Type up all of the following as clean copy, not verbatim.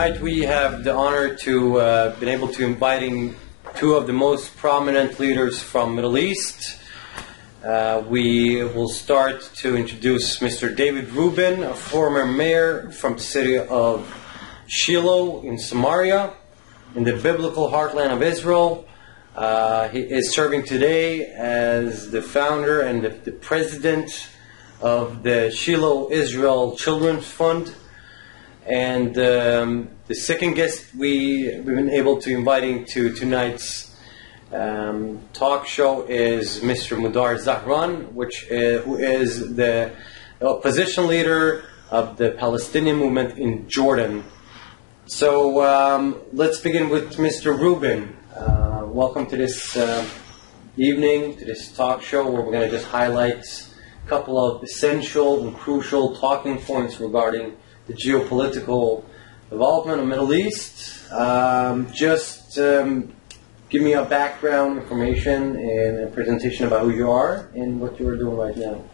Tonight we have the honor to been able to inviting two of the most prominent leaders from Middle East. We will start to introduce Mr. David Rubin, a former mayor from the city of Shiloh in Samaria, in the biblical heartland of Israel. He is serving today as the founder and the president of the Shiloh Israel Children's Fund. And the second guest we've been able to inviting to tonight's talk show is Mr. Mudar Zahran, who is the opposition leader of the Palestinian movement in Jordan. So let's begin with Mr. Rubin. Welcome to this evening, to this talk show where we're going to just highlight a couple of essential and crucial talking points regarding the geopolitical development of the Middle East. Give me a background information and a presentation about who you are and what you are doing right now.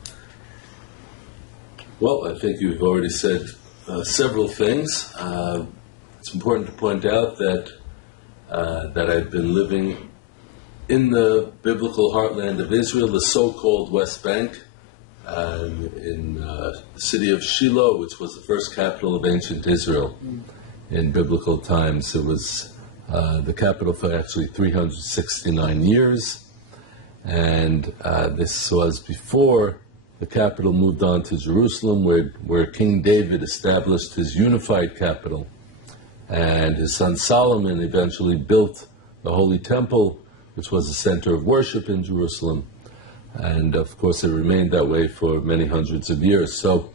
Well, I think you've already said several things. It's important to point out that I've been living in the biblical heartland of Israel, the so-called West Bank, in the city of Shiloh, which was the first capital of ancient Israel in biblical times. It was the capital for actually 369 years, and this was before the capital moved on to Jerusalem, where King David established his unified capital, and his son Solomon eventually built the Holy Temple, which was the center of worship in Jerusalem. And of course, it remained that way for many hundreds of years. So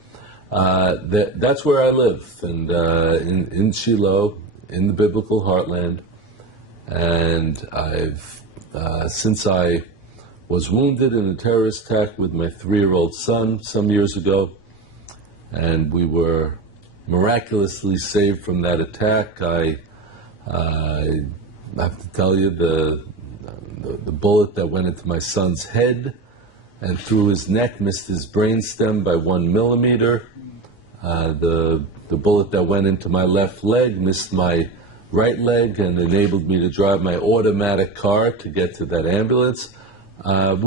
that's where I live, and in Shiloh, in the biblical heartland. And I've since I was wounded in a terrorist attack with my 3-year-old son some years ago, and we were miraculously saved from that attack. I have to tell you, the bullet that went into my son's head and through his neck missed his brainstem by 1 millimeter. The bullet that went into my left leg missed my right leg and enabled me to drive my automatic car to get to that ambulance. And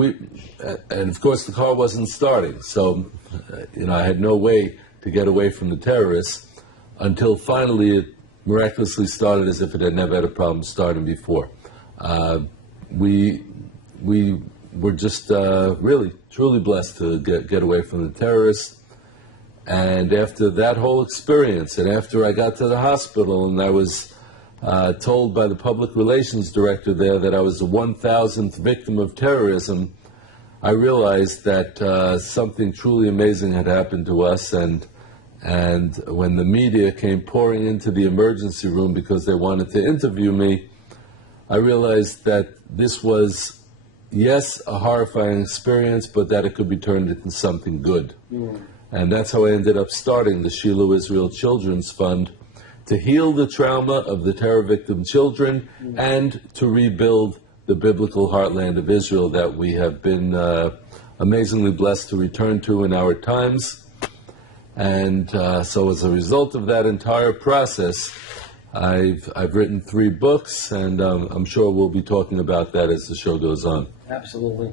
of course the car wasn't starting, so I had no way to get away from the terrorists until finally it miraculously started as if it had never had a problem starting before. We were just really, truly blessed to get away from the terrorists. And after that whole experience, and after I got to the hospital and I was told by the public relations director there that I was the 1,000th victim of terrorism, I realized that something truly amazing had happened to us. And when the media came pouring into the emergency room because they wanted to interview me, I realized that this was, yes, a horrifying experience, but that it could be turned into something good. And that's how I ended up starting the Shiloh Israel Children's Fund, to heal the trauma of the terror victim children and to rebuild the biblical heartland of Israel that we have been amazingly blessed to return to in our times. And so as a result of that entire process, I've written 3 books, and I'm sure we'll be talking about that as the show goes on. Absolutely.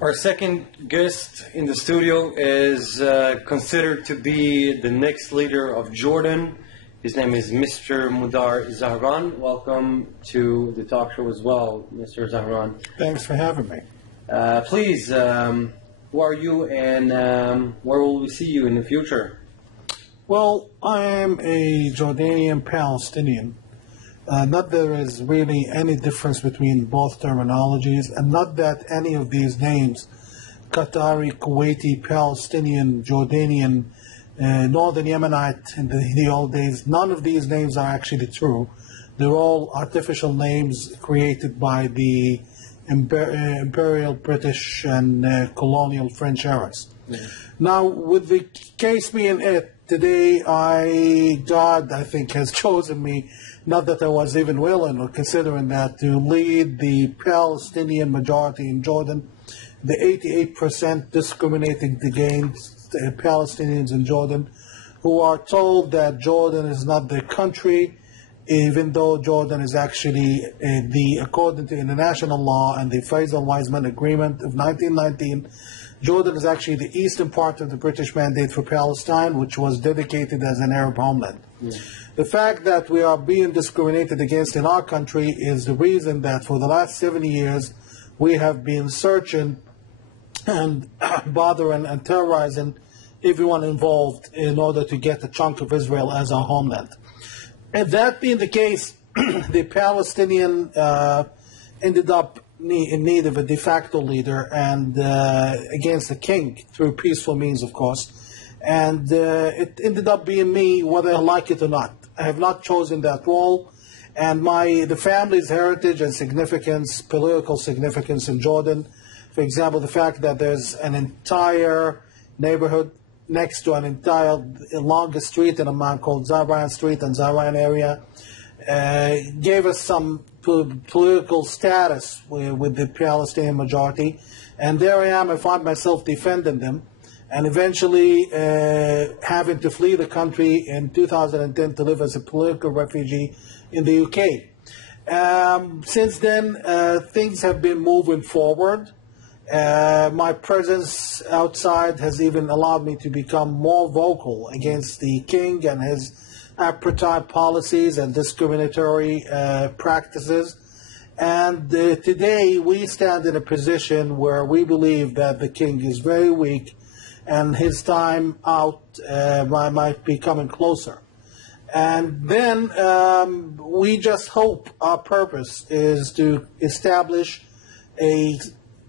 Our second guest in the studio is considered to be the next leader of Jordan. His name is Mr. Mudar Zahran. Welcome to the talk show as well, Mr. Zahran. Thanks for having me. Please, who are you, and where will we see you in the future? Well, I am a Jordanian Palestinian. Not that there is really any difference between both terminologies, and not that any of these names, Qatari, Kuwaiti, Palestinian, Jordanian, Northern Yemenite in the old days, none of these names are actually true. They're all artificial names created by the imperial British and colonial French eras. Now, with the case being it, today God, I think, has chosen me, not that I was even willing or considering that, to lead the Palestinian majority in Jordan, the 88% discriminating against Palestinians in Jordan, who are told that Jordan is not their country, even though Jordan is actually, according to international law and the Faisal-Weizmann Agreement of 1919, Jordan is actually the eastern part of the British Mandate for Palestine, which was dedicated as an Arab homeland. Yeah. The fact that we are being discriminated against in our country is the reason that for the last 70 years we have been searching and bothering and terrorizing everyone involved in order to get a chunk of Israel as our homeland. And that being the case, the Palestinian ended up in need of a de facto leader and against the king through peaceful means, of course. And it ended up being me, whether I like it or not. I have not chosen that role. And the family's heritage and significance, political significance in Jordan, for example, the fact that there's an entire neighborhood next to an entire longest street in Amman called Zahran Street and Zahran area, gave us some political status with the Palestinian majority. And there I am, I find myself defending them, and eventually having to flee the country in 2010 to live as a political refugee in the UK. Since then, things have been moving forward. My presence outside has even allowed me to become more vocal against the king and his apartheid policies and discriminatory practices. And today we stand in a position where we believe that the king is very weak and his time out might be coming closer. And then we just hope our purpose is to establish a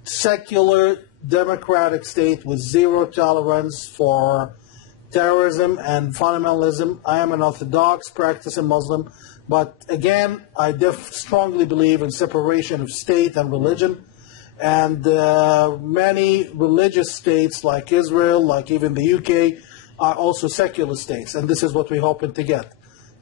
secular democratic state with zero tolerance for terrorism and fundamentalism. I am an Orthodox practicing Muslim, but again, I strongly believe in separation of state and religion. And many religious states like Israel, like even the UK, are also secular states, and this is what we're hoping to get.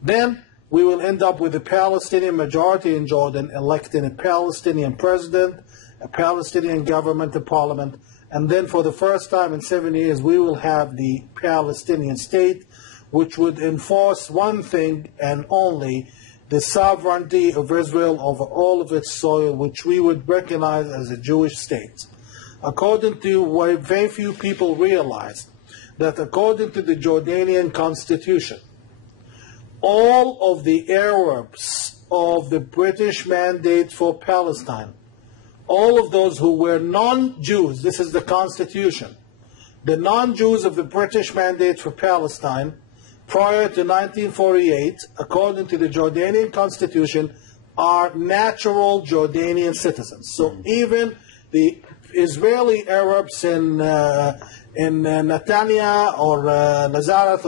Then we will end up with a Palestinian majority in Jordan electing a Palestinian president, a Palestinian government and parliament, and then for the first time in 7 years we will have the Palestinian state, which would enforce one thing and only, the sovereignty of Israel over all of its soil, which we would recognize as a Jewish state. According to what very few people realize, that according to the Jordanian constitution, all of the Arabs of the British Mandate for Palestine, all of those who were non-Jews, this is the constitution, the non-Jews of the British Mandate for Palestine, prior to 1948, according to the Jordanian constitution, are natural Jordanian citizens. So even the Israeli Arabs in Netanya or Nazareth,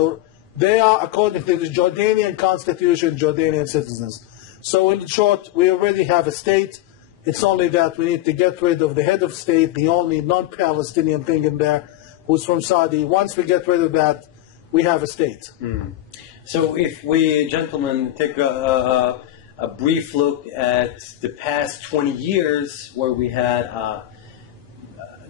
they are, according to the Jordanian constitution, Jordanian citizens. So in short, we already have a state. It's only that we need to get rid of the head of state, the only non-Palestinian thing in there, who's from Saudi. Once we get rid of that, we have a state. Mm. So if we, gentlemen, take a brief look at the past 20 years where we had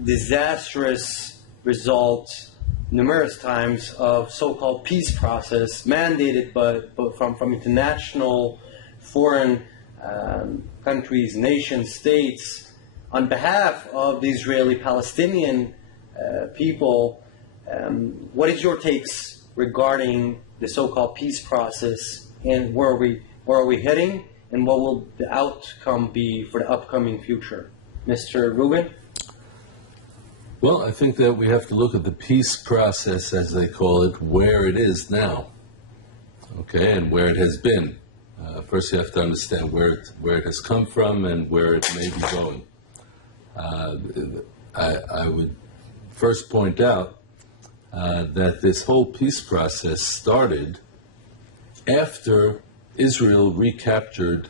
disastrous results numerous times of so-called peace process mandated but from international foreign countries, nations, states, on behalf of the Israeli-Palestinian people, what is your takes regarding the so-called peace process, and where are we heading, and what will the outcome be for the upcoming future? Mr. Rubin? Well, I think that we have to look at the peace process, as they call it, where it is now, okay, and where it has been. First, you have to understand where it has come from and where it may be going. I would first point out that this whole peace process started after Israel recaptured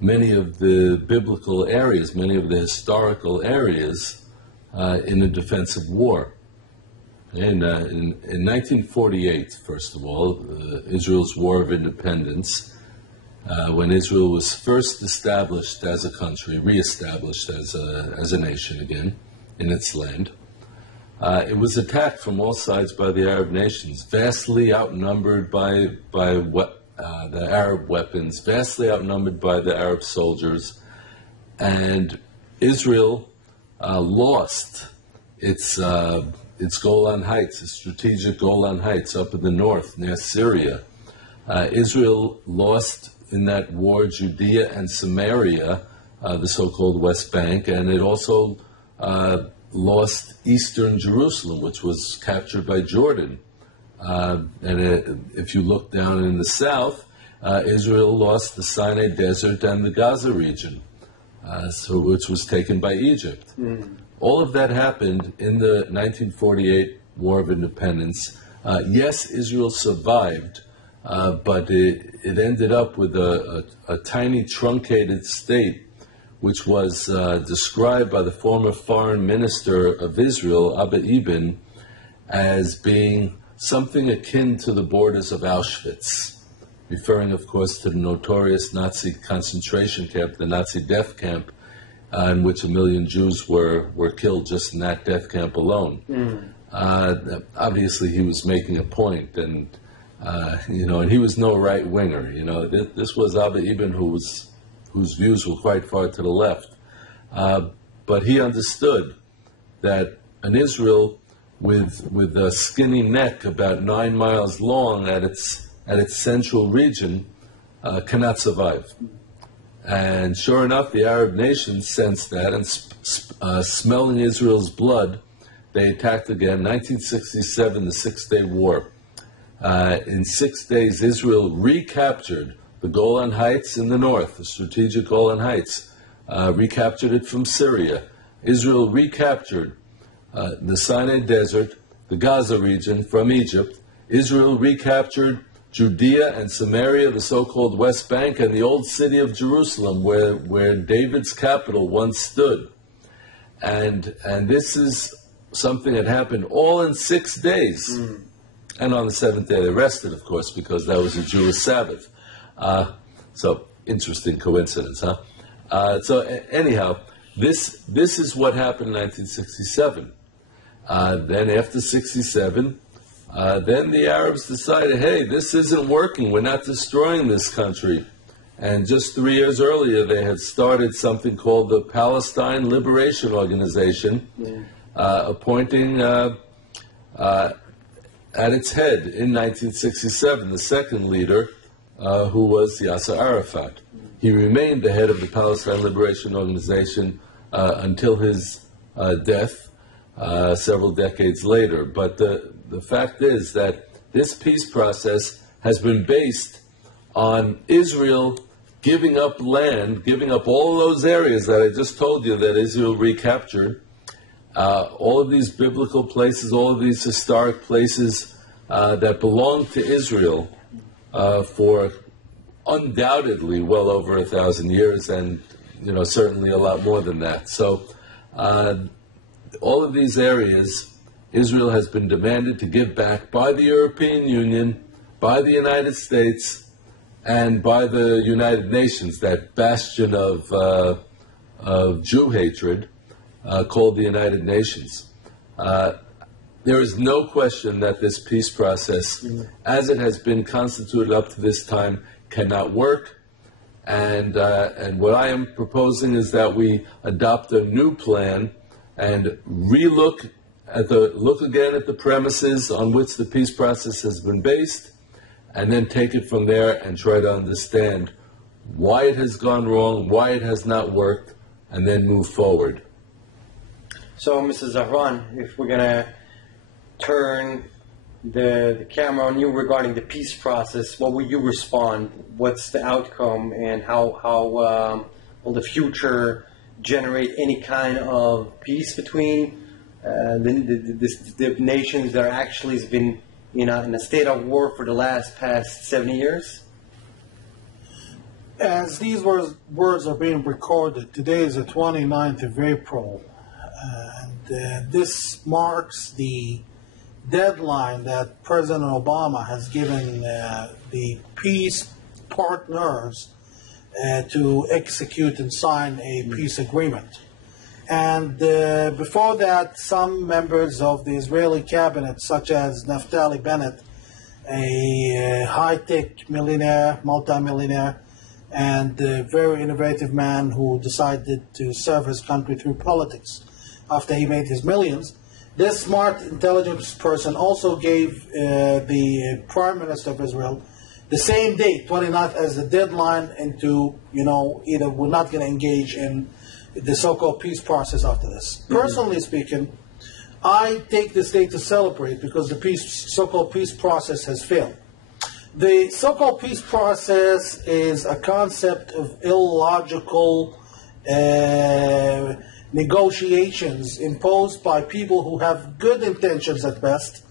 many of the biblical areas, many of the historical areas in a defensive war. In 1948, first of all, Israel's War of Independence, when Israel was first established as a country, reestablished as a nation again in its land, It was attacked from all sides by the Arab nations, vastly outnumbered by the Arab weapons, vastly outnumbered by the Arab soldiers, and Israel lost its Golan Heights, its strategic Golan Heights up in the north near Syria. Israel lost in that war Judea and Samaria, the so-called West Bank, and it also lost eastern Jerusalem, which was captured by Jordan. If you look down in the south, Israel lost the Sinai Desert and the Gaza region, which was taken by Egypt. All of that happened in the 1948 War of Independence. Yes, Israel survived, but it ended up with a tiny truncated state, which was described by the former foreign minister of Israel, Abba Eban, as being something akin to the borders of Auschwitz, referring, of course, to the notorious Nazi concentration camp, the Nazi death camp, in which 1 million Jews were killed just in that death camp alone. Obviously, he was making a point, and and he was no right winger. This was Abba Eban, whose views were quite far to the left, but he understood that an Israel with a skinny neck about 9 miles long at its central region cannot survive. And sure enough, the Arab nations sensed that, and smelling Israel's blood, they attacked again. 1967, the Six-Day War. In 6 days, Israel recaptured the Golan Heights in the north, the strategic Golan Heights, recaptured it from Syria. Israel recaptured the Sinai Desert, the Gaza region from Egypt. Israel recaptured Judea and Samaria, the so-called West Bank, and the old city of Jerusalem, where David's capital once stood. And this is something that happened all in 6 days. And on the seventh day they rested, of course, because that was a Jewish Sabbath. So, interesting coincidence, huh? Anyhow, this is what happened in 1967. Then after 67, then the Arabs decided, hey, this isn't working. We're not destroying this country. And just 3 years earlier, they had started something called the Palestine Liberation Organization, appointing at its head in 1967 the second leader, who was Yasser Arafat. He remained the head of the Palestine Liberation Organization until his death several decades later. But the fact is that this peace process has been based on Israel giving up land, giving up all those areas that I just told you that Israel recaptured, all of these biblical places, all of these historic places that belong to Israel for undoubtedly well over 1,000 years, and certainly a lot more than that. So all of these areas, Israel has been demanded to give back by the European Union, by the United States, and by the United Nations, that bastion of Jew hatred called the United Nations. There is no question that this peace process, as it has been constituted up to this time, cannot work. And what I am proposing is that we adopt a new plan and look again at the premises on which the peace process has been based, and then take it from there and try to understand why it has gone wrong, why it has not worked, and then move forward. So, Mrs. Zahran, if we're going to turn the camera on you regarding the peace process, what will you respond? What's the outcome, and how will the future generate any kind of peace between the nations that are actually has been in a state of war for the past 70 years? As these words are being recorded, today is the 29th of April, and this marks the deadline that President Obama has given the peace partners to execute and sign a peace agreement. And before that, some members of the Israeli cabinet, such as Naftali Bennett, a high-tech millionaire, multimillionaire, and a very innovative man who decided to serve his country through politics after he made his millions. This smart intelligence person also gave the Prime Minister of Israel the same date, 29th, as the deadline into, either we're not going to engage in the so-called peace process after this. Mm-hmm. Personally speaking, I take this day to celebrate because the so-called peace process has failed. The so-called peace process is a concept of illogical negotiations imposed by people who have good intentions at best,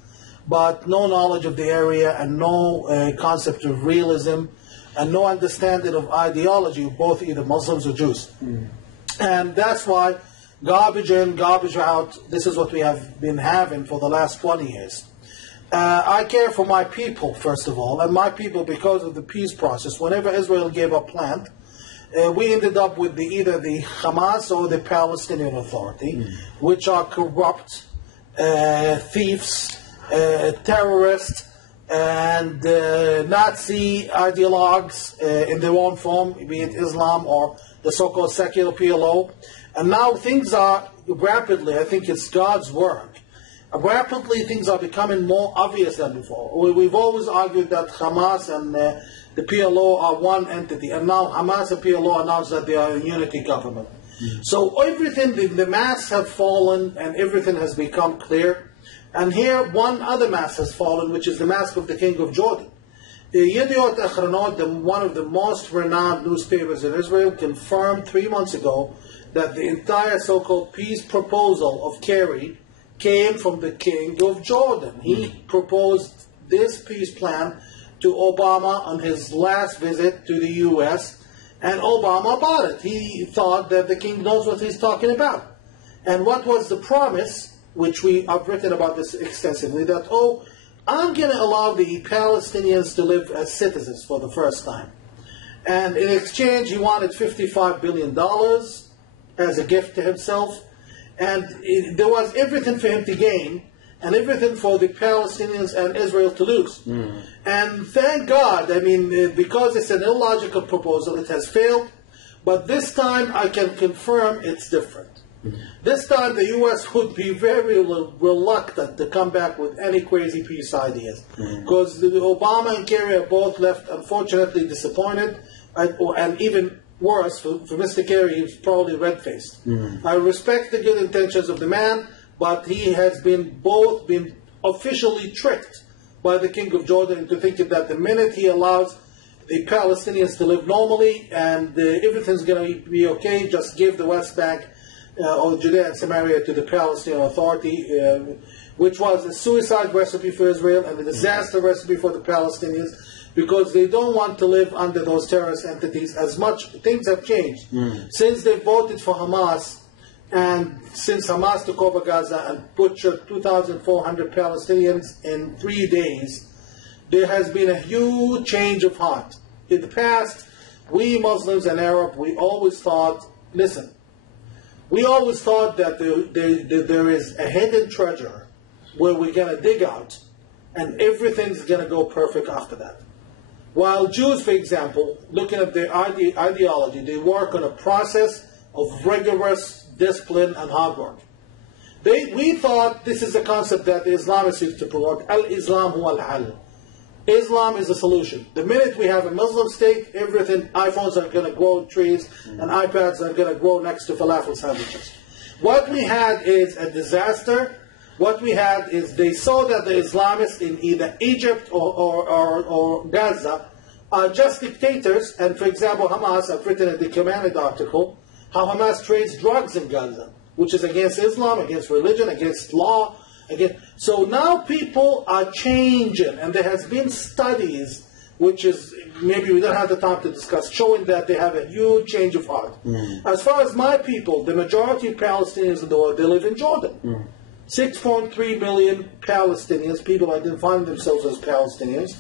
but no knowledge of the area and no concept of realism and no understanding of ideology of both either Muslims or Jews. Mm. And that's why garbage in, garbage out, this is what we have been having for the last 20 years. I care for my people, first of all, and my people, because of the peace process, whenever Israel gave up land, we ended up with either the Hamas or the Palestinian Authority, which are corrupt, thieves, terrorists, and Nazi ideologues in their own form, be it Islam or the so-called secular PLO. And now things are rapidly, I think it's God's work, rapidly things are becoming more obvious than before. We've always argued that Hamas and the PLO are one entity, and now Hamas and PLO announced that they are a unity government. Mm-hmm. So everything, the masks have fallen and everything has become clear. And here one other mask has fallen, which is the mask of the King of Jordan. The Yediot Ahronot, one of the most renowned newspapers in Israel, confirmed 3 months ago that the entire so-called peace proposal of Kerry came from the King of Jordan. He proposed this peace plan to Obama on his last visit to the U.S., and Obama bought it. He thought that the king knows what he's talking about. And what was the promise, which I've written about this extensively, that, I'm going to allow the Palestinians to live as citizens for the first time. And in exchange, he wanted $55 billion as a gift to himself. And there was everything for him to gain and everything for the Palestinians and Israel to lose. Mm. And thank God, because it's an illogical proposal, it has failed. But this time, I can confirm it's different. Mm. This time, the U.S. would be very reluctant to come back with any crazy peace ideas. Because Obama and Kerry are both left, unfortunately, disappointed, and even worse, for Mr. Kerry, he's probably red-faced. Mm. I respect the good intentions of the man, but he has been officially tricked by the King of Jordan into thinking that the minute he allows the Palestinians to live normally and everything's going to be okay, just give the West Bank or Judea and Samaria to the Palestinian Authority, which was a suicide recipe for Israel and a disaster recipe for the Palestinians, because they don't want to live under those terrorist entities as much. Things have changed. Since they voted for Hamas, and since Hamas took over Gaza and butchered 2,400 Palestinians in 3 days, there has been a huge change of heart. In the past, we Muslims and Arab, we always thought, we always thought that there is a hidden treasure where we're going to dig out, and everything's going to go perfect after that. While Jews, for example, looking at their ideology, they work on a process of rigorous discipline and hard work. We thought this is a concept that the Islamists used to promote, al-Islam huwa al-hal. Islam is a solution. The minute we have a Muslim state, iPhones are going to grow trees and iPads are going to grow next to falafel sandwiches. What we had is a disaster. What we had is they saw that the Islamists in either Egypt or Gaza are just dictators. And for example, Hamas, I've written in the Commanded article, how Hamas trades drugs in Gaza, which is against Islam, against religion, against law. So now people are changing, and there has been studies, which is, maybe we don't have the time to discuss, showing that they have a huge change of heart. As far as my people, the majority of Palestinians in the world, they live in Jordan. 6.3 million Palestinians, people identifying themselves as Palestinians,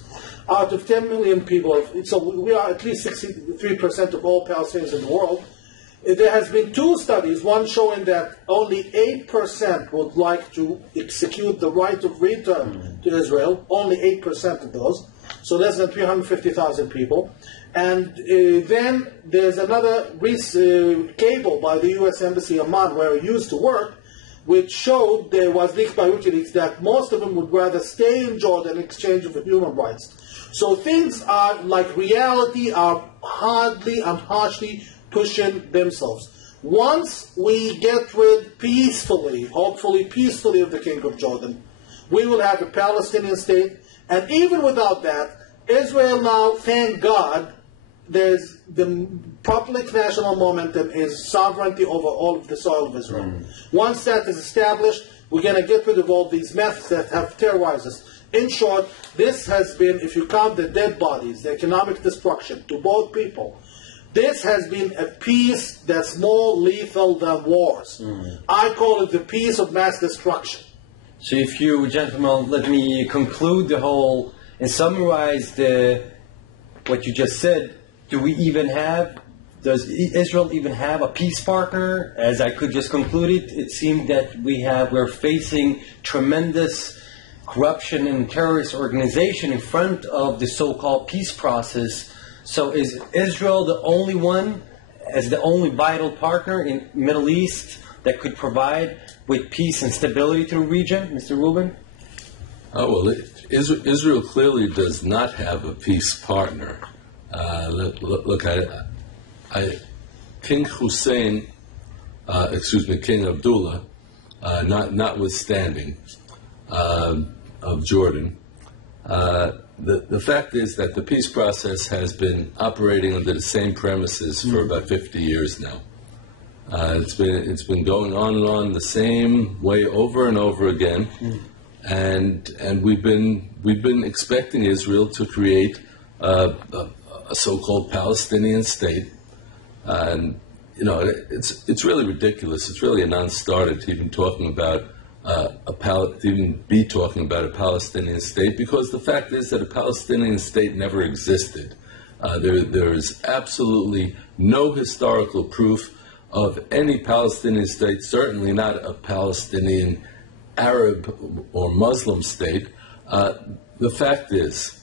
out of 10 million people, so we are at least 63% of all Palestinians in the world. There has been two studies, one showing that only 8% would like to execute the right of return to Israel, only 8% of those, so less than 350,000 people. And then there's another cable by the U.S. Embassy in Amman where it used to work, which showed, there was leaked by WikiLeaks, that most of them would rather stay in Jordan in exchange for human rights. So things are, like reality, are hardly and harshly pushing themselves. Once we get rid peacefully, hopefully peacefully, of the King of Jordan, we will have a Palestinian state. And even without that, Israel now, thank God, there's the public national momentum is sovereignty over all of the soil of Israel. Once that is established, we're going to get rid of all these myths that have terrorized us. In short, this has been, if you count the dead bodies, the economic destruction to both people, this has been a peace that's more lethal than wars. I call it the peace of mass destruction. So if you, gentlemen, let me conclude the whole and summarize what you just said. Does Israel even have a peace partner? As I could just conclude it, it seemed that we're facing tremendous corruption and terrorist organization in front of the so-called peace process. So is Israel the only one, as the only vital partner in Middle East that could provide with peace and stability to the region, Mr. Rubin? Well, Israel clearly does not have a peace partner. Look, King Hussein, King Abdullah, notwithstanding, of Jordan, the fact is that the peace process has been operating under the same premises for about 50 years now. It's been going on the same way over and over again, and we've been expecting Israel to create a so-called Palestinian state, and it's really ridiculous. It's really a non-starter to even talking about a Palestinian state, because the fact is that a Palestinian state never existed. There is absolutely no historical proof of any Palestinian state, certainly not a Palestinian Arab or Muslim state. The fact is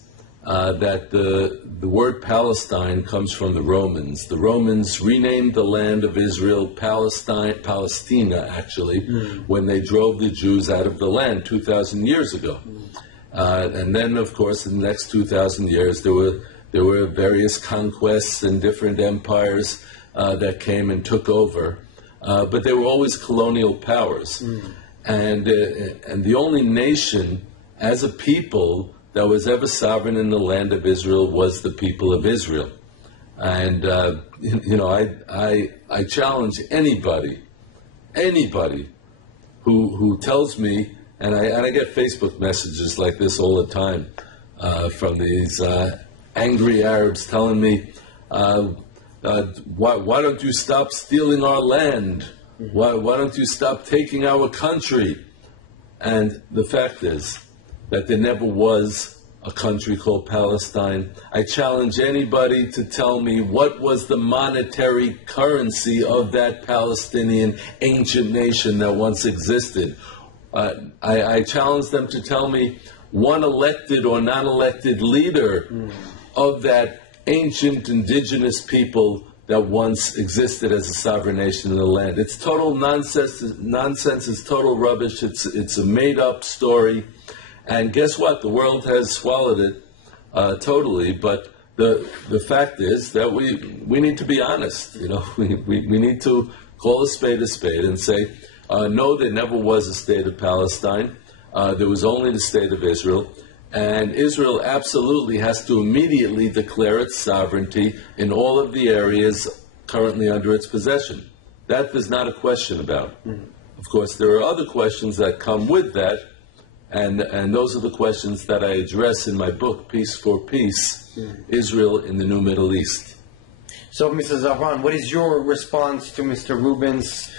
that the word Palestine comes from the Romans. The Romans renamed the land of Israel Palestina, actually, when they drove the Jews out of the land 2,000 years ago. And then, of course, in the next 2,000 years, there were various conquests and different empires that came and took over. But they were always colonial powers. And the only nation, as a people, that was ever sovereign in the land of Israel was the people of Israel. And, I challenge anybody who tells me, and I get Facebook messages like this all the time from these angry Arabs telling me, why don't you stop stealing our land? Why don't you stop taking our country? And the fact is that there never was a country called Palestine. I challenge anybody to tell me what was the monetary currency of that Palestinian ancient nation that once existed. I challenge them to tell me one elected or non-elected leader of that ancient indigenous people that once existed as a sovereign nation in the land. It's total nonsense. It's total rubbish. It's a made-up story. And guess what? The world has swallowed it totally. But the fact is that we need to be honest. We need to call a spade and say, no, there never was a state of Palestine. There was only the state of Israel. And Israel absolutely has to immediately declare its sovereignty in all of the areas currently under its possession. That there's not a question about. Of course, there are other questions that come with that, and those are the questions that I address in my book, Peace for Peace, Israel in the New Middle East. So, Mr. Zahran, what is your response to Mr. Rubin's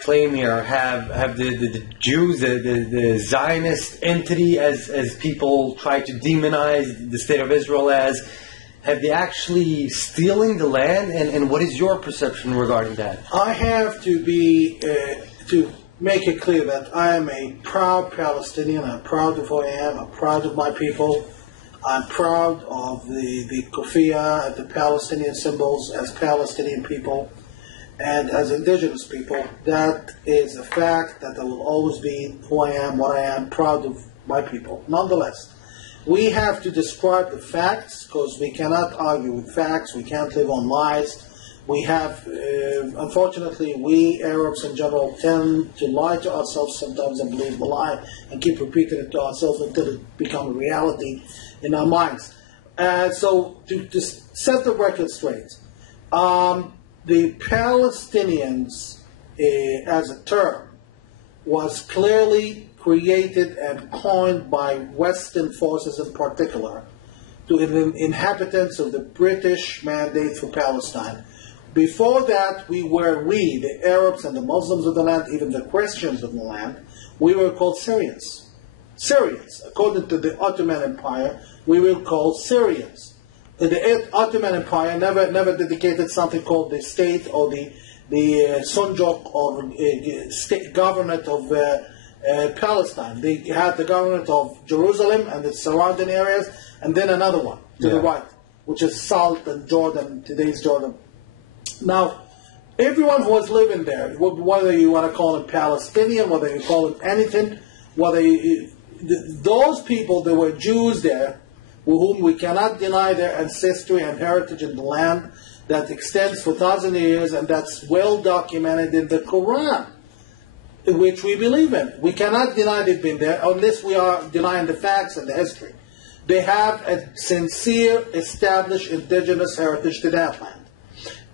claim here? Have the Jews, the Zionist entity, as people try to demonize the state of Israel as, have they actually stealing the land? And what is your perception regarding that? I have to be to make it clear that I am a proud Palestinian. I'm proud of who I am. I'm proud of my people. I'm proud of the kufiya and the Palestinian symbols as Palestinian people and as indigenous people. That is a fact that I will always be who I am, what I am, proud of my people. Nonetheless, we have to describe the facts because we cannot argue with facts. We can't live on lies. We have, unfortunately, we Arabs in general tend to lie to ourselves sometimes and believe the lie and keep repeating it to ourselves until it becomes a reality in our minds. So to set the record straight, the Palestinians as a term was clearly created and coined by Western forces in particular to the inhabitants of the British mandate for Palestine. Before that, the Arabs and the Muslims of the land, even the Christians of the land, we were called Syrians. Syrians, according to the Ottoman Empire, we were called Syrians. The Ottoman Empire never dedicated something called the state or the Sunjuk or state government of Palestine. They had the government of Jerusalem and the surrounding areas, and then another one to the right, which is Salt and Jordan, today's Jordan. Now, everyone who was living there, whether you want to call them Palestinian, whether you call them anything, those people, there were Jews there, whom we cannot deny their ancestry and heritage in the land that extends for 1,000 years, and that's well documented in the Quran, which we believe in. We cannot deny they've been there unless we are denying the facts and the history. They have a sincere, established indigenous heritage to that land.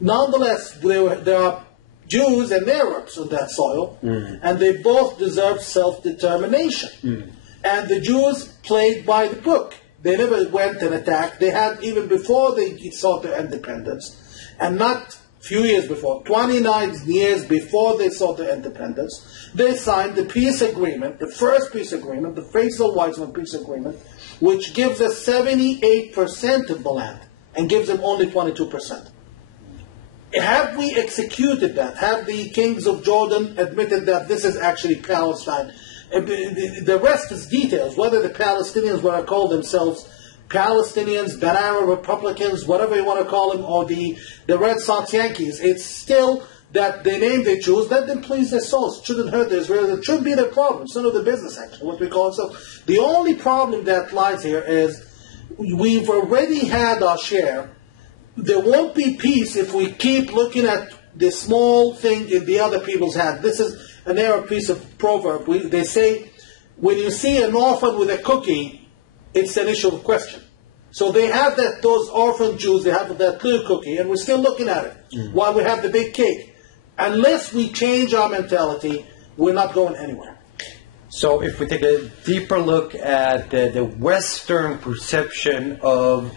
Nonetheless, there are Jews and Arabs on that soil, and they both deserve self-determination. And the Jews played by the book. They never went and attacked. They had, even before they sought their independence, and not a few years before, 29 years before they sought their independence, they signed the peace agreement, the first peace agreement, the Faisal-Weizmann peace agreement, which gives us 78% of the land and gives them only 22%. Have we executed that? Have the kings of Jordan admitted that this is actually Palestine? The rest is details. Whether the Palestinians want to call themselves Palestinians, Banana Republicans, whatever you want to call them, or the Red Sox Yankees, it's still that the name they choose, let them please their souls. It shouldn't hurt the Israelis. It shouldn't be their problem. It's none of the business, actually, what we call it. So the only problem that lies here is we've already had our share. There won't be peace if we keep looking at the small thing in the other people's hand. This is an Arab piece of proverb. They say, when you see an orphan with a cookie, it's an issue of question. So they have those orphan Jews, they have that little cookie, and we're still looking at it while we have the big cake. Unless we change our mentality, we're not going anywhere. So if we take a deeper look at the Western perception of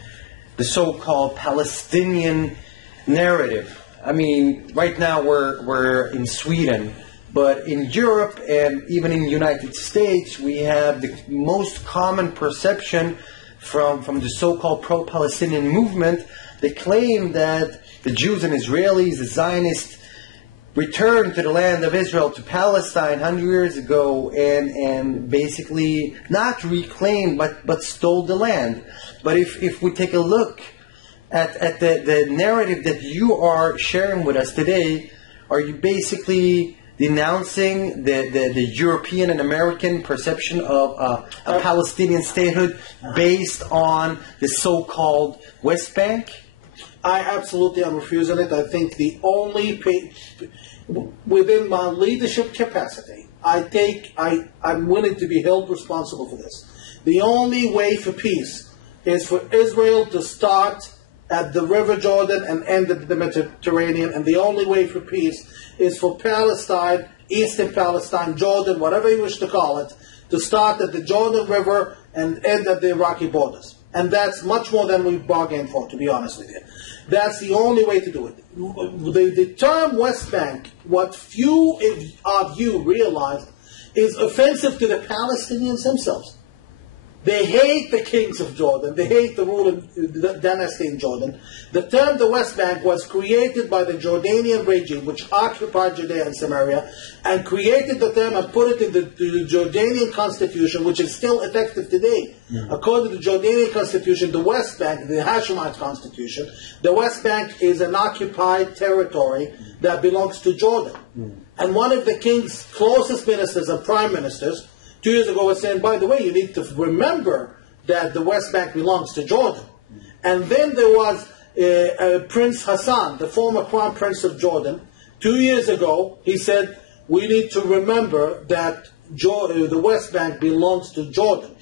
the so-called Palestinian narrative. I mean, right now we're in Sweden, but in Europe and even in the United States, we have the most common perception from the so-called pro-Palestinian movement. They claim that the Jews and Israelis, the Zionists, returned to the land of Israel, to Palestine 100 years ago, and basically not reclaimed, but stole the land. But if we take a look at the narrative that you are sharing with us today, are you basically denouncing the European and American perception of a Palestinian statehood based on the so-called West Bank? I absolutely am refusing it. I think the only within my leadership capacity, I'm willing to be held responsible for this. The only way for peace is for Israel to start at the River Jordan and end at the Mediterranean, and the only way for peace is for Palestine, Eastern Palestine, Jordan, whatever you wish to call it, to start at the Jordan River and end at the Iraqi borders. And that's much more than we've bargained for, to be honest with you. That's the only way to do it. The term West Bank, what few of you realize, is offensive to the Palestinians themselves. They hate the kings of Jordan. They hate the ruling dynasty in Jordan. The term the West Bank was created by the Jordanian regime, which occupied Judea and Samaria, and created the term and put it in the Jordanian constitution, which is still effective today. According to the Jordanian constitution, the West Bank, the Hashemite constitution, the West Bank is an occupied territory that belongs to Jordan. And one of the king's closest ministers and prime ministers 2 years ago was saying, by the way, you need to remember that the West Bank belongs to Jordan. And then there was Prince Hassan, the former crown prince of Jordan. 2 years ago, he said, we need to remember that the West Bank belongs to Jordan.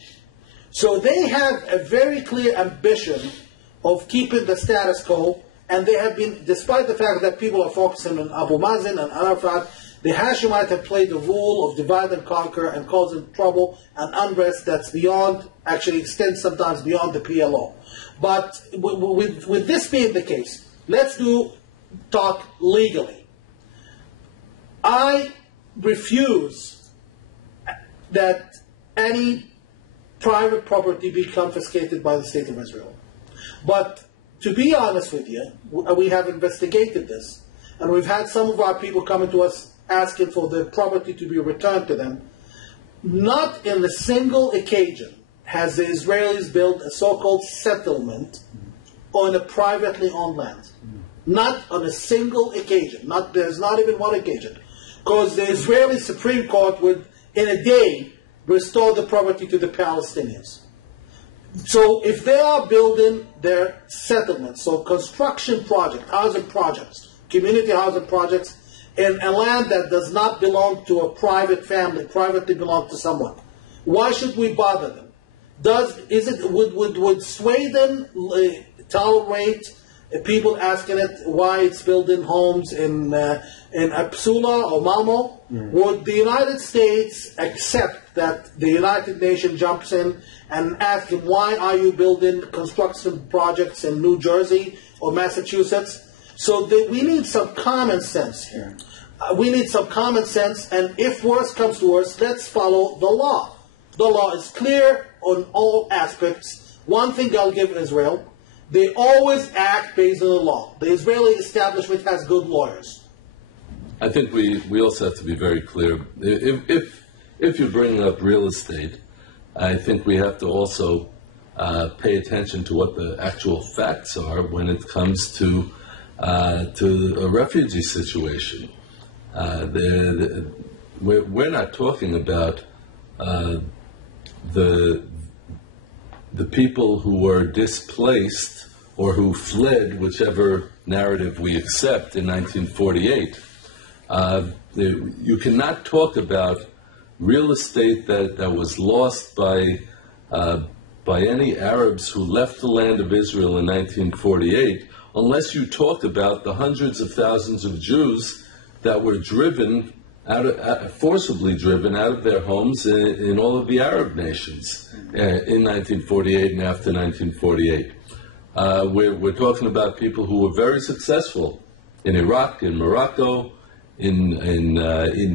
So they have a very clear ambition of keeping the status quo, and they have been, despite the fact that people are focusing on Abu Mazen and Arafat, the Hashemites have played the role of divide and conquer and causing trouble and unrest that's beyond, actually extends sometimes beyond the PLO. But with this being the case, let's talk legally. I refuse that any private property be confiscated by the State of Israel. But to be honest with you, we have investigated this, and we've had some of our people coming to us asking for the property to be returned to them. Not in a single occasion has the Israelis built a so-called settlement on a privately owned land. Not on a single occasion. There's not even one occasion. Because the Israeli Supreme Court would, in a day, restore the property to the Palestinians. So if they are building their settlements, so construction projects, housing projects, community housing projects, in a land that does not belong to a private family, privately belong to someone, why should we bother them? Would Sweden tolerate people asking it why it's building homes in Uppsala or Malmo? Would the United States accept that the United Nations jumps in and asks them, why are you building construction projects in New Jersey or Massachusetts? So we need some common sense here. We need some common sense, and if worse comes to worse, let's follow the law. The law is clear on all aspects. One thing I'll give Israel, they always act based on the law. The Israeli establishment has good lawyers. I think we also have to be very clear. If you're bringing up real estate, I think we have to also pay attention to what the actual facts are when it comes to a refugee situation. We're not talking about the people who were displaced or who fled, whichever narrative we accept, in 1948. You cannot talk about real estate that was lost by any Arabs who left the land of Israel in 1948 unless you talk about the hundreds of thousands of Jews that were forcibly driven out of their homes in all of the Arab nations in 1948 and after 1948. We're talking about people who were very successful in Iraq, in Morocco, in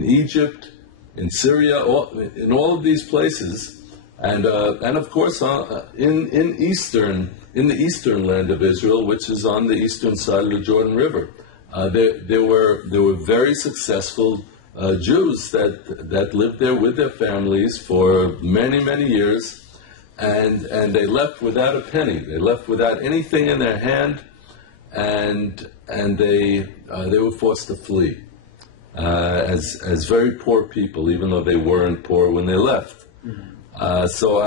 Egypt, in Syria, in all of these places, and of course in the eastern land of Israel, which is on the eastern side of the Jordan River. There were very successful Jews that lived there with their families for many, many years, and they left without a penny. They left without anything in their hand, and they were forced to flee as very poor people, even though they weren't poor when they left. So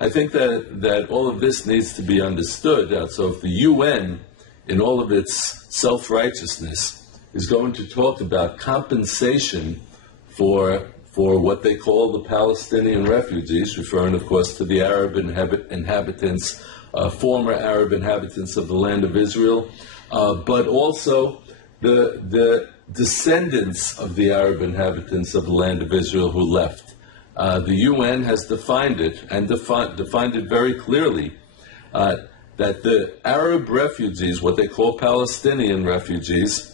I think that all of this needs to be understood. So if the UN, in all of its self-righteousness, is going to talk about compensation for what they call the Palestinian refugees, referring, of course, to the Arab inhabitants, former Arab inhabitants of the land of Israel, but also the descendants of the Arab inhabitants of the land of Israel who left. The UN has defined it, and defined it very clearly, that the Arab refugees, what they call Palestinian refugees,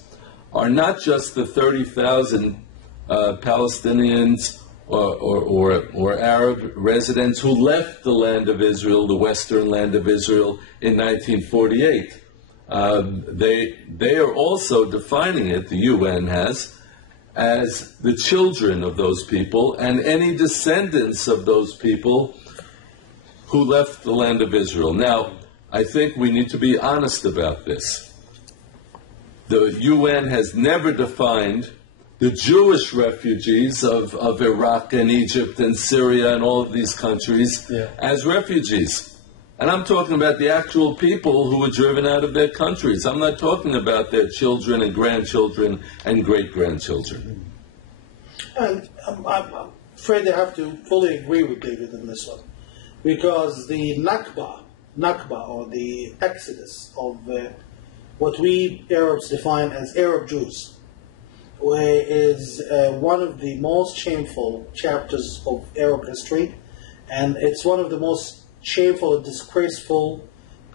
are not just the 30,000 Palestinians or Arab residents who left the land of Israel, the western land of Israel, in 1948. They are also defining it, the UN has, as the children of those people and any descendants of those people who left the land of Israel. Now, I think we need to be honest about this. The UN has never defined the Jewish refugees of Iraq and Egypt and Syria and all of these countries as refugees. And I'm talking about the actual people who were driven out of their countries. I'm not talking about their children and grandchildren and great-grandchildren. And I'm afraid I have to fully agree with David in this one. Because the Nakba, or the exodus of what we Arabs define as Arab Jews, is one of the most shameful chapters of Arab history, and it's one of the most shameful and disgraceful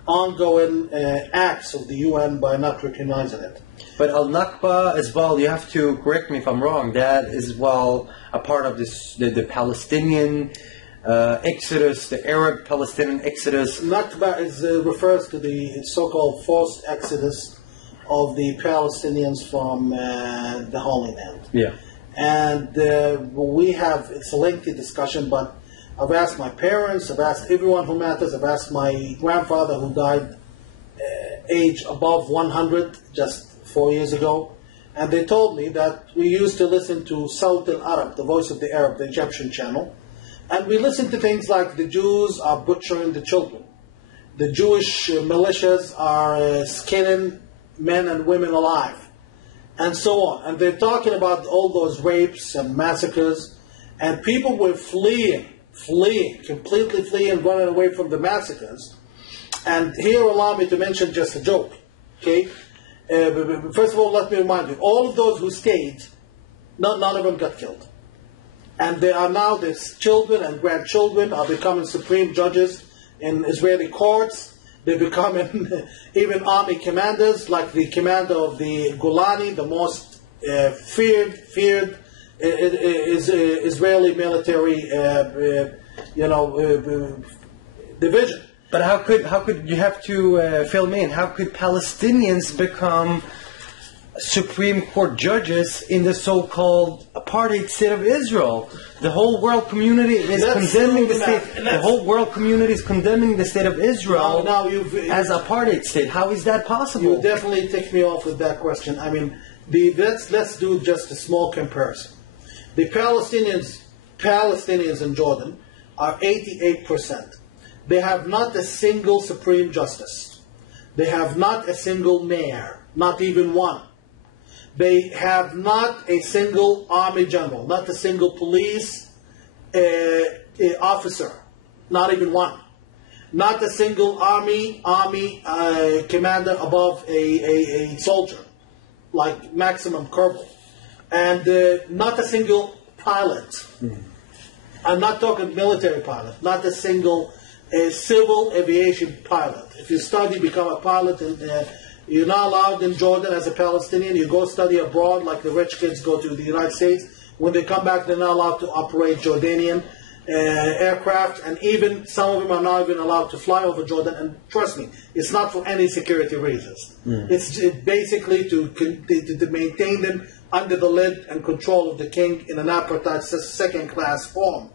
ongoing acts of the UN by not recognizing it. But Al-Nakba as well, you have to correct me if I'm wrong, that is well a part of this, the Palestinian exodus, the Arab Palestinian exodus. Nakba refers to the so-called forced exodus of the Palestinians from the Holy Land. Yeah. And it's a lengthy discussion, but I've asked my parents, I've asked everyone who matters, I've asked my grandfather who died age above 100 just 4 years ago, and they told me that we used to listen to Sawt al-Arab, the voice of the Arab, the Egyptian channel, and we listened to things like the Jews are butchering the children, the Jewish militias are skinning men and women alive, and so on. And they're talking about all those rapes and massacres, and people were completely fleeing, running away from the massacres. And here, allow me to mention just a joke, okay? First of all, let me remind you, all of those who stayed, none of them got killed. And they are now, their children and grandchildren are becoming supreme judges in Israeli courts. They're becoming even army commanders, like the commander of the Golani, the most feared Israeli military, division. But how could you have to fill me in? How could Palestinians become Supreme Court judges in the so-called apartheid state of Israel? The whole world community is condemning the state. The whole world community is condemning the state of Israel as apartheid state. How is that possible? You definitely take me off with that question. I mean, let's do just a small comparison. The Palestinians in Jordan are 88%. They have not a single Supreme Justice. They have not a single mayor, not even one. They have not a single army general, not a single police officer, not even one. Not a single army commander above a soldier, like Maximum Kerbal. And not a single pilot. I'm not talking military pilot, not a single civil aviation pilot. If you study, become a pilot, and you're not allowed in Jordan as a Palestinian. You go study abroad, like the rich kids go to the United States. When they come back, they're not allowed to operate Jordanian aircraft, and even some of them are not even allowed to fly over Jordan. And trust me, it's not for any security reasons. It's basically to maintain them under the lid and control of the king in an apartheid second-class form.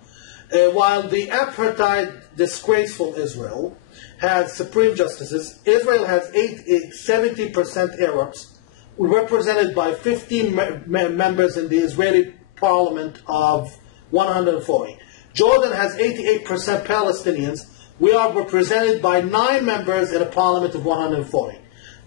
While the apartheid disgraceful Israel has supreme justices, Israel has 70% Arabs, represented by 15 members in the Israeli parliament of 140. Jordan has 88% Palestinians. We are represented by 9 members in a parliament of 140.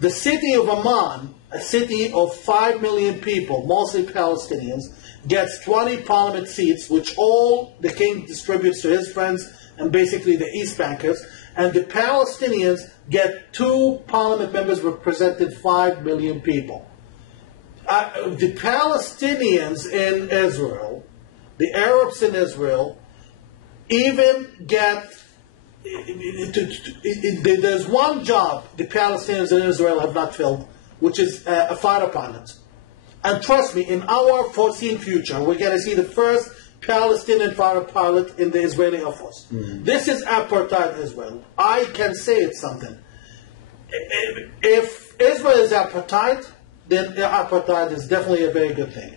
The city of Amman, a city of 5 million people, mostly Palestinians, gets 20 parliament seats, which all the king distributes to his friends and basically the East Bankers. And the Palestinians get 2 parliament members representing 5 million people. The Palestinians in Israel, the Arabs in Israel, even get... There's one job the Palestinians in Israel have not filled, which is a fighter pilot. And trust me, in our foreseen future, we're going to see the first Palestinian fighter pilot in the Israeli Air Force. This is apartheid Israel. I can say it's something. If Israel is apartheid, then apartheid is definitely a very good thing.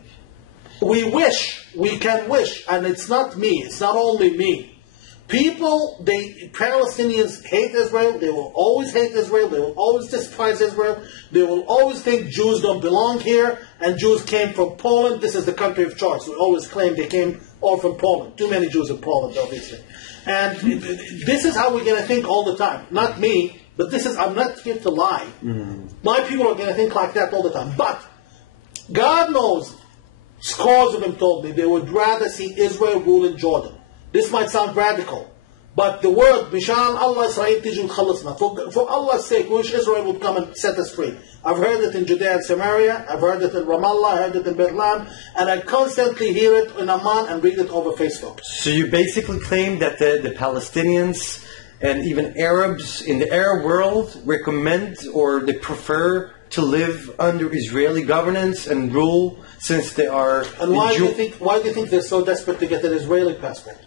We can wish, and it's not me, it's not only me. Palestinians hate Israel, they will always hate Israel, they will always despise Israel, they will always think Jews don't belong here, and Jews came from Poland, this is the country of choice. We always claim they came all from Poland. Too many Jews in Poland, obviously. And this is how we're going to think all the time. Not me, but I'm not here to lie. My people are going to think like that all the time. But God knows, scores of them told me they would rather see Israel rule in Jordan. This might sound radical, but the word, Mishan Allah Israel tijul khalasna, for Allah's sake, we wish Israel would come and set us free. I've heard it in Judea and Samaria, I've heard it in Ramallah, I heard it in Bethlehem, and I constantly hear it in Amman and read it over Facebook. So you basically claim that the Palestinians and even Arabs in the Arab world recommend or they prefer to live under Israeli governance and rule since they are... And why do you think they're so desperate to get an Israeli passport?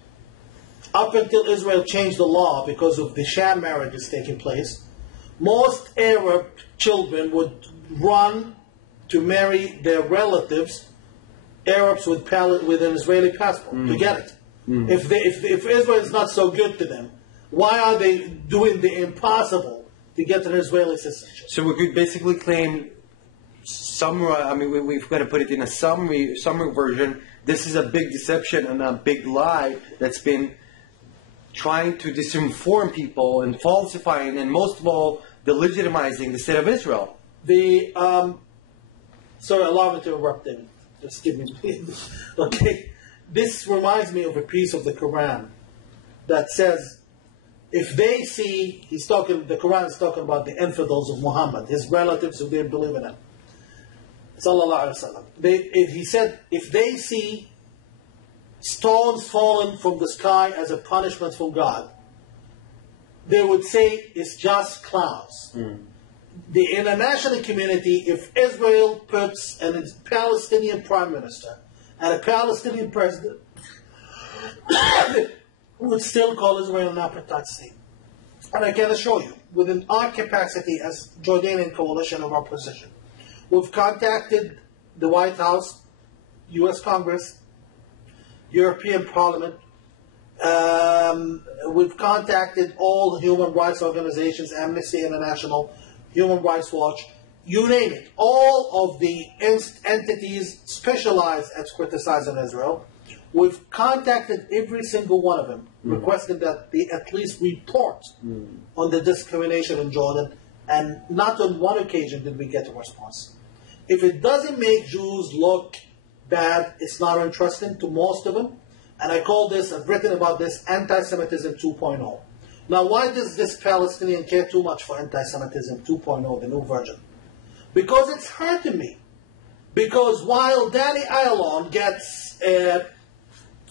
Up until Israel changed the law because of the sham marriages taking place, most Arab children would run to marry their relatives, Arabs with an Israeli passport, to get it. If Israel is not so good to them, why are they doing the impossible to get an Israeli citizenship? So we could basically claim, we've got to put it in a summary version, this is a big deception and a big lie that's been trying to disinform people and falsifying and most of all delegitimizing the state of Israel. Sorry, allow me to interrupt them. Just give me okay. This reminds me of a piece of the Quran that says, if they see, the Quran is talking about the infidels of Muhammad, his relatives who didn't believe in him. Sallallahu Alaihi Wasallam. He said, if they see stones fallen from the sky as a punishment from God, they would say it's just clouds. The international community, if Israel puts a Palestinian prime minister and a Palestinian president, would still call Israel an apartheid state. And I can assure you, within our capacity as Jordanian coalition of opposition, we've contacted the White House, U.S. Congress, European Parliament. We've contacted all human rights organizations, Amnesty International, Human Rights Watch, you name it. All of the entities specialized at criticizing Israel. We've contacted every single one of them, requesting that they at least report on the discrimination in Jordan, and not on one occasion did we get a response. If it doesn't make Jews look bad, it's not interesting to most of them. And I call this, I've written about this, anti-Semitism 2.0. Now, why does this Palestinian care too much for anti-Semitism 2.0, the new version? Because it's hurting me. Because while Danny Ayalon gets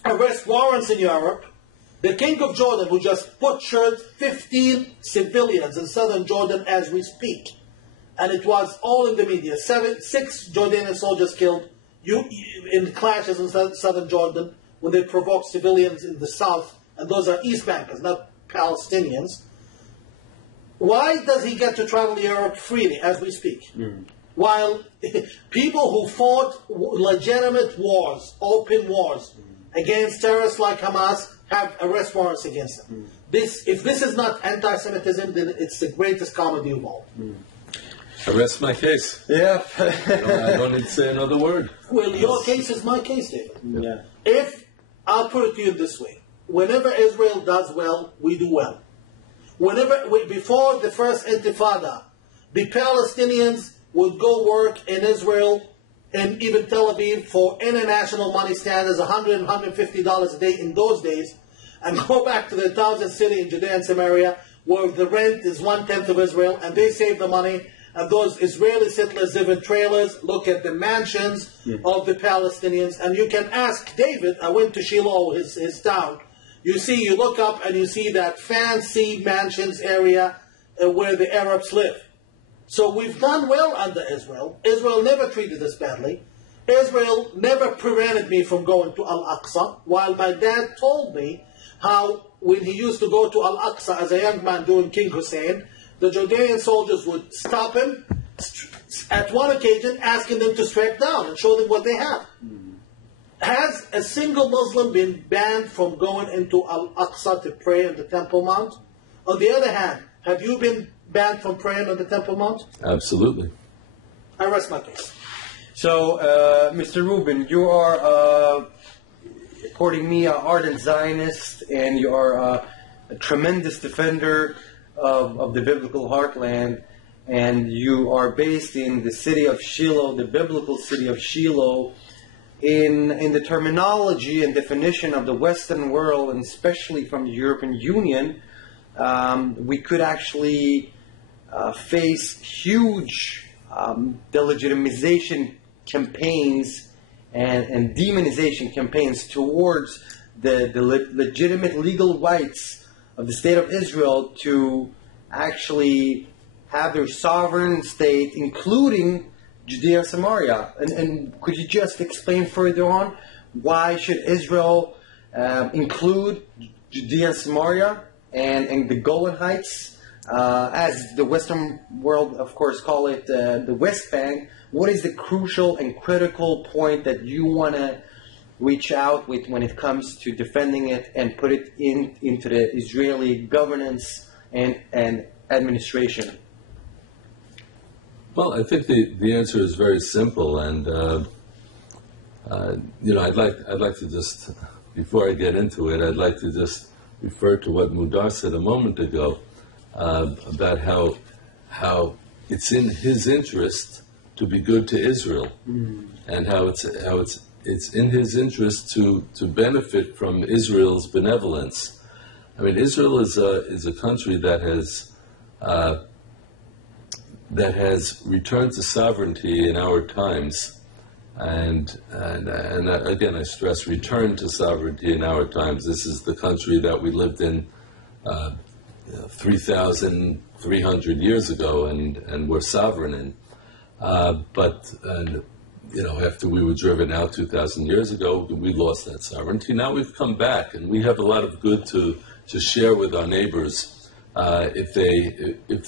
arrest warrants in Europe, the King of Jordan, who just butchered 15 civilians in southern Jordan as we speak, and it was all in the media, 6 Jordanian soldiers killed in clashes in southern Jordan when they provoked civilians in the south, and those are East Bankers, not Palestinians. Why does he get to travel Europe freely as we speak? While people who fought legitimate wars, open wars, against terrorists like Hamas have arrest warrants against them. If this is not anti-Semitism, then it's the greatest comedy of all. I rest my case. Yeah. I don't need to say another word. Well, your case is my case, David. Yeah. I'll put it to you this way. Whenever Israel does well, we do well. Before the first Intifada, the Palestinians would go work in Israel and even Tel Aviv for international money standards, $100, $150 a day in those days, and go back to their towns and city in Judea and Samaria, where the rent is 1/10 of Israel, and they save the money, and those Israeli settlers live in trailers, look at the mansions of the Palestinians, and you can ask David, I went to Shiloh, his town, you look up and you see that fancy mansions area where the Arabs live. So we've done well under Israel. Israel never treated us badly. Israel never prevented me from going to Al-Aqsa, while my dad told me how when he used to go to Al-Aqsa as a young man during King Hussein, the Jordanian soldiers would stop him at one occasion, asking them to strip down and show them what they have. Has a single Muslim been banned from going into Al-Aqsa to pray on the Temple Mount? On the other hand, have you been banned from praying on the Temple Mount? Absolutely. I rest my case. So, Mr. Rubin, you are, according to me, an ardent Zionist, and you are a tremendous defender of the biblical heartland, and you are based in the city of Shiloh, the biblical city of Shiloh. In the terminology and definition of the Western world, and especially from the European Union, we could actually face huge delegitimization campaigns and demonization campaigns towards the legitimate legal rights of the state of Israel to actually have their sovereign state, including Judea and Samaria. And could you just explain further on why should Israel include Judea and Samaria and the Golan Heights, as the Western world, of course, call it the West Bank? What is the crucial and critical point that you want to reach out with when it comes to defending it and put it into the Israeli governance and administration? Well, I think the answer is very simple, and I'd like to just, before I get into it, I'd like to just refer to what Mudar said a moment ago about how it's in his interest to be good to Israel, and how it's in his interest to benefit from Israel's benevolence. I mean, Israel is a country that has returned to sovereignty in our times, and again I stress returned to sovereignty in our times. This is the country that we lived in 3,300 years ago and were sovereign in. But after we were driven out 2,000 years ago, we lost that sovereignty. Now we've come back, and we have a lot of good to share with our neighbors. If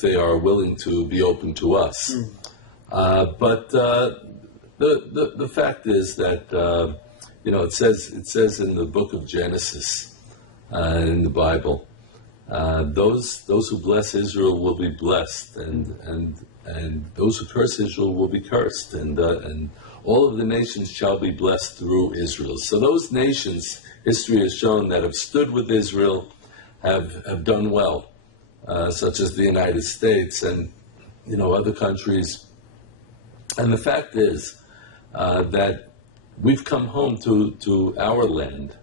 they are willing to be open to us, but the fact is that it says in the book of Genesis in the Bible, those who bless Israel will be blessed, and those who curse Israel will be cursed, and all of the nations shall be blessed through Israel. So those nations, history has shown, that have stood with Israel have done well. Such as the United States and other countries. And the fact is that we've come home to our land,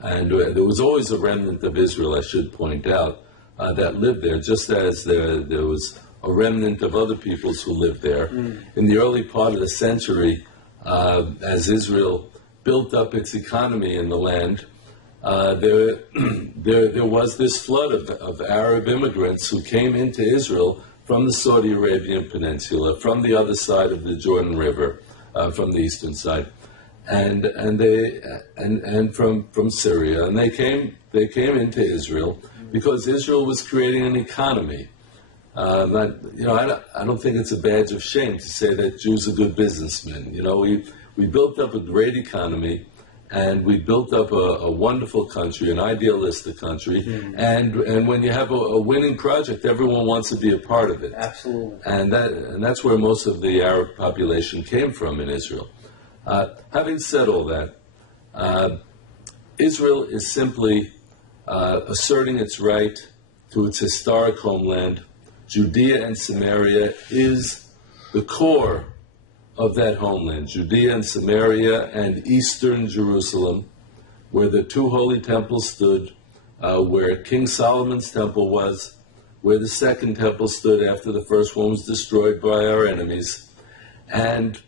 and there was always a remnant of Israel, I should point out, that lived there, just as there was a remnant of other peoples who lived there. In the early part of the century, as Israel built up its economy in the land, there was this flood of Arab immigrants who came into Israel from the Saudi Arabian Peninsula, from the other side of the Jordan River, from the eastern side, and from Syria, and they came into Israel because Israel was creating an economy. I don't think it's a badge of shame to say that Jews are good businessmen. We built up a great economy. And we built up a wonderful country, an idealistic country, and when you have a winning project, everyone wants to be a part of it. Absolutely. And that's where most of the Arab population came from in Israel. Having said all that, Israel is simply asserting its right to its historic homeland. Judea and Samaria is the core of that homeland, Judea and Samaria and eastern Jerusalem, where the two holy temples stood, where King Solomon's temple was, where the second temple stood after the first one was destroyed by our enemies. And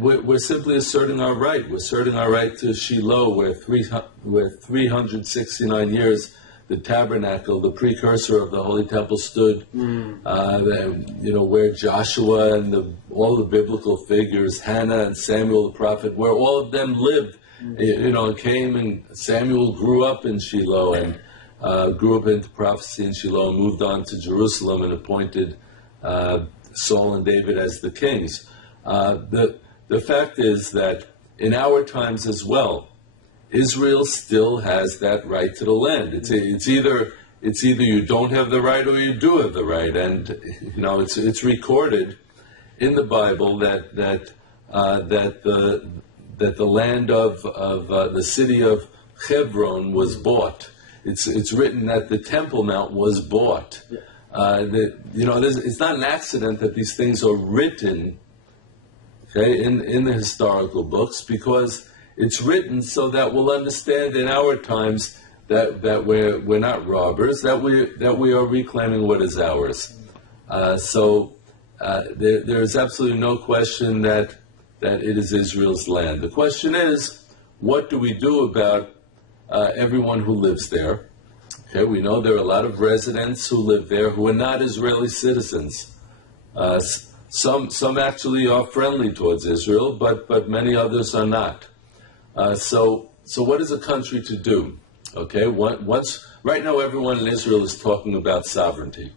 we're simply asserting our right. We're asserting our right to Shiloh, where 369 years the tabernacle, the precursor of the Holy Temple, stood, where Joshua and all the biblical figures, Hannah and Samuel the prophet, where all of them lived. Came, and Samuel grew up in Shiloh and grew up into prophecy in Shiloh and moved on to Jerusalem and appointed Saul and David as the kings. The fact is that in our times as well, Israel still has that right to the land. It's either you don't have the right or you do have the right, and it's recorded in the Bible that the land of the city of Hebron was bought. It's written that the Temple Mount was bought. It's not an accident that these things are written, in the historical books, because it's written so that we'll understand in our times that we're not robbers, that we are reclaiming what is ours. There is absolutely no question that it is Israel's land. The question is, what do we do about everyone who lives there? We know there are a lot of residents who live there who are not Israeli citizens. Some actually are friendly towards Israel, but many others are not. So what is a country to do? Right now everyone in Israel is talking about sovereignty.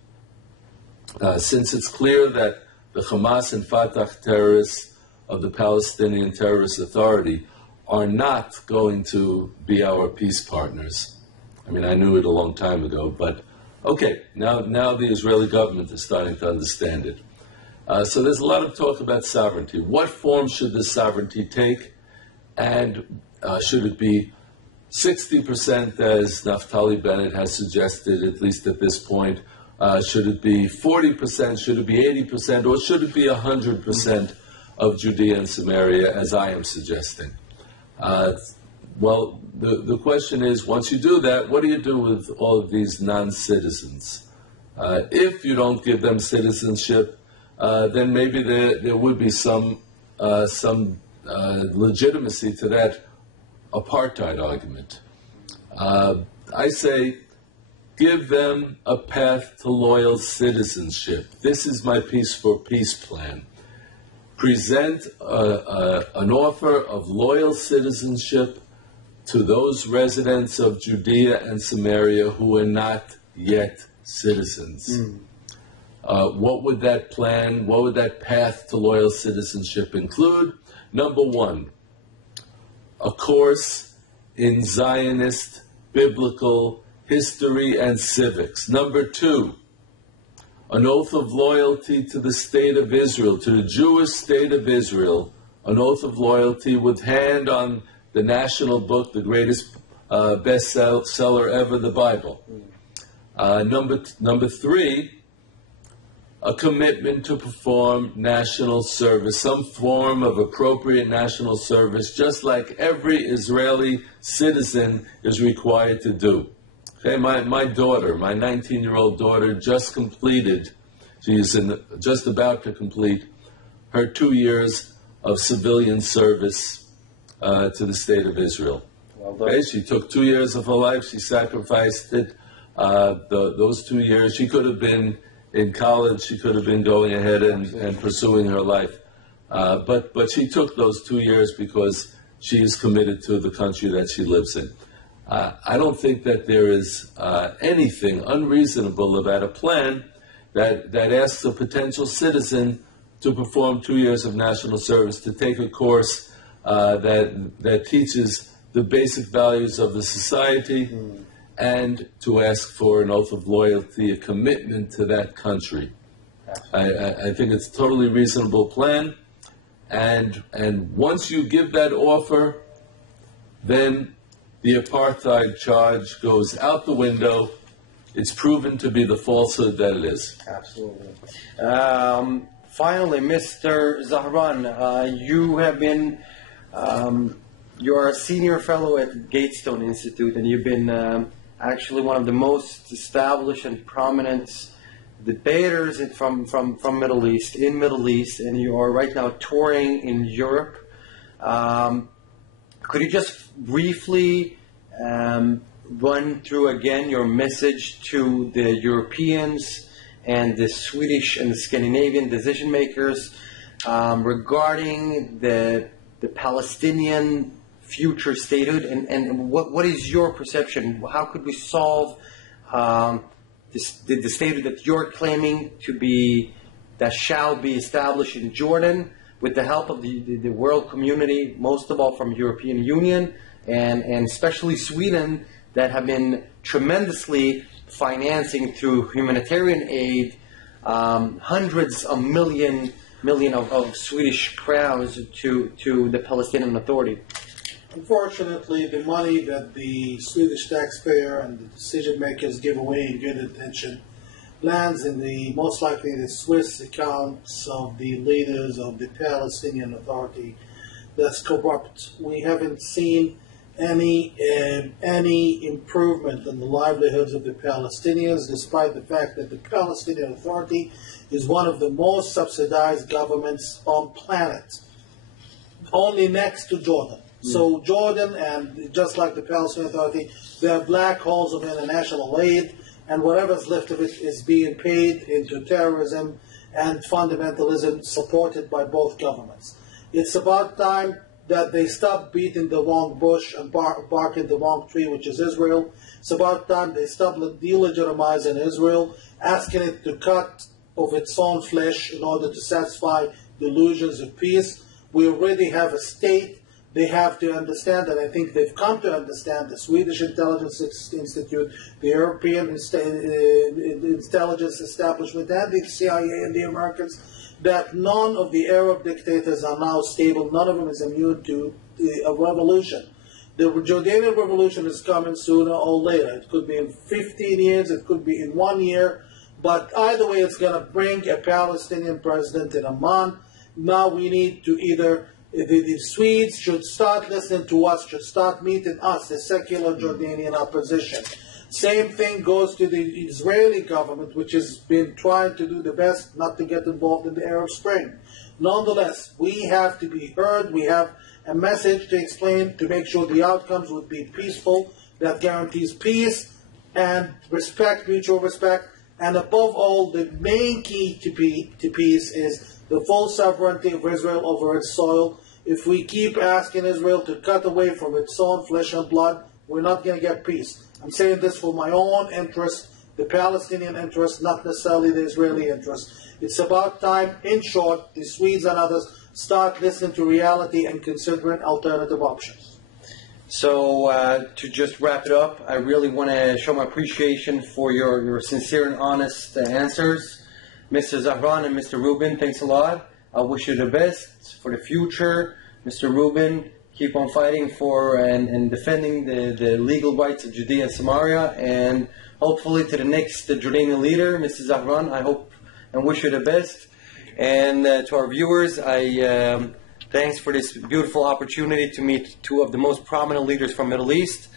Since it's clear that the Hamas and Fatah terrorists of the Palestinian Terrorist Authority are not going to be our peace partners. I mean, I knew it a long time ago, but now the Israeli government is starting to understand it. So there's a lot of talk about sovereignty. What form should this sovereignty take? And should it be 60%, as Naftali Bennett has suggested, at least at this point? Should it be 40%? Should it be 80%? Or should it be 100% of Judea and Samaria, as I am suggesting? The question is, once you do that, what do you do with all of these non-citizens? If you don't give them citizenship, then maybe there would be some legitimacy to that apartheid argument. I say, give them a path to loyal citizenship. This is my Peace for Peace plan. Present an offer of loyal citizenship to those residents of Judea and Samaria who are not yet citizens. What would that plan, what would that path to loyal citizenship include? Number one, a course in Zionist biblical history and civics. Number two, an oath of loyalty to the state of Israel, to the Jewish state of Israel, an oath of loyalty with hand on the national book, the greatest bestseller ever, the Bible. Number three, a commitment to perform national service, some form of appropriate national service, just like every Israeli citizen is required to do. My daughter, my 19-year-old daughter, just completed, she's just about to complete her 2 years of civilian service to the state of Israel. She took 2 years of her life, she sacrificed it. Those 2 years, she could have been in college, she could have been going ahead and pursuing her life. But she took those 2 years because she is committed to the country that she lives in. I don't think that there is anything unreasonable about a plan that asks a potential citizen to perform 2 years of national service, to take a course that teaches the basic values of the society, and to ask for an oath of loyalty, a commitment to that country. I think it's a totally reasonable plan, and once you give that offer, then the apartheid charge goes out the window. It's proven to be the falsehood that it is. Absolutely. Finally, Mr. Zahran, you have been, you are a senior fellow at Gatestone Institute, and you've been actually one of the most established and prominent debaters from Middle East, and you are right now touring in Europe. Could you just briefly run through again your message to the Europeans and the Swedish and the Scandinavian decision makers regarding the Palestinian future statehood, and what is your perception? How could we solve the statehood that you're claiming to be, that shall be established in Jordan with the help of the world community, most of all from European Union and especially Sweden, that have been tremendously financing through humanitarian aid hundreds of million of Swedish crowns to the Palestinian Authority? Unfortunately, the money that the Swedish taxpayer and the decision makers give away in good intention lands in the most likely the Swiss accounts of the leaders of the Palestinian Authority. That's corrupt. We haven't seen any improvement in the livelihoods of the Palestinians, despite the fact that the Palestinian Authority is one of the most subsidized governments on planet, only next to Jordan. So Jordan, and just like the Palestinian Authority, they are black holes of international aid, and whatever's left of it is being paid into terrorism and fundamentalism supported by both governments. It's about time that they stop beating the wrong bush and barking the wrong tree, which is Israel. It's about time they stop delegitimizing Israel, asking it to cut of its own flesh in order to satisfy delusions of peace. We already have a state. They have to understand, and I think they've come to understand, the Swedish Intelligence Institute, the European Intelligence Establishment, and the CIA and the Americans, that none of the Arab dictators are now stable. None of them is immune to a revolution. The Jordanian revolution is coming sooner or later. It could be in 15 years, it could be in 1 year, but either way it's going to bring a Palestinian president in Amman. Now we need to either, the Swedes should start listening to us, should start meeting us, the secular Jordanian opposition. Same thing goes to the Israeli government, which has been trying to do the best not to get involved in the Arab Spring. Nonetheless, we have to be heard. We have a message to explain to make sure the outcomes would be peaceful, that guarantees peace and respect, mutual respect. And above all, the main key to peace is the full sovereignty of Israel over its soil. If we keep asking Israel to cut away from its own flesh and blood, we're not going to get peace. I'm saying this for my own interest, the Palestinian interest, not necessarily the Israeli interest. It's about time, in short, the Swedes and others start listening to reality and considering alternative options. So to just wrap it up, I really want to show my appreciation for your sincere and honest answers. Mr. Zahran and Mr. Rubin, thanks a lot. I wish you the best for the future. Mr. Rubin, keep on fighting for and defending the legal rights of Judea and Samaria, and hopefully to the next Jordanian leader, Mr. Zahran, I hope and wish you the best. And to our viewers, thanks for this beautiful opportunity to meet two of the most prominent leaders from Middle East,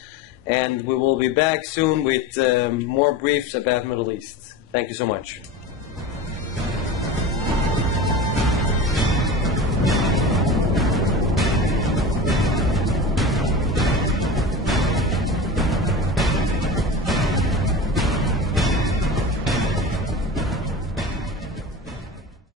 and we will be back soon with more briefs about Middle East. Thank you so much.